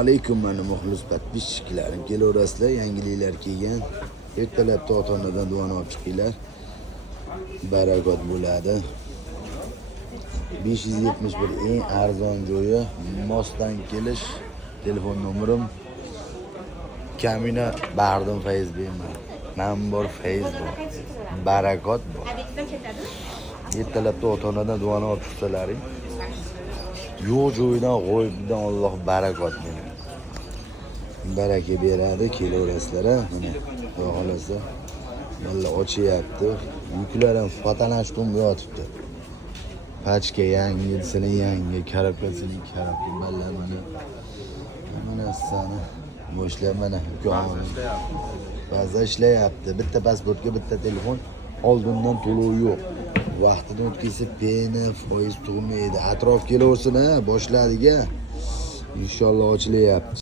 Alaykum mana muxlis подписчиklarim kelaverasizlar, yangiliklar kelgan. Ertalabda ota-onadan duoni olib chiqinglar. Barakot bo'ladi. 571 eng arzon joyi, Mosdan kelish. Telefon nomerim Kamina Bardim Fayz beyman. Men bor Fayz bor. Barakot bor. Ertalabda ota-onadan duoni olib chiqsalaring. Yo'q joyidan g'oyibdan Alloh barakot beradi. Baraka beradi, kelaverasizlar ha. Mana Xudo xolasa malla ochyapti. Yuklar ham fotalashib yotibdi. Pachka yangisini yangi, karobkasini karobka malla mana sana bo'shlab mana ukamni. Ba'zi ishlayapti. Bitta pasportga bitta telefon, oldindan to'lov yo'q. Vaqtida o'tkazsa peni, foiz tug'maydi. Atrof kelaversin ha, boshladiga. Inshaalloh ochilyapti.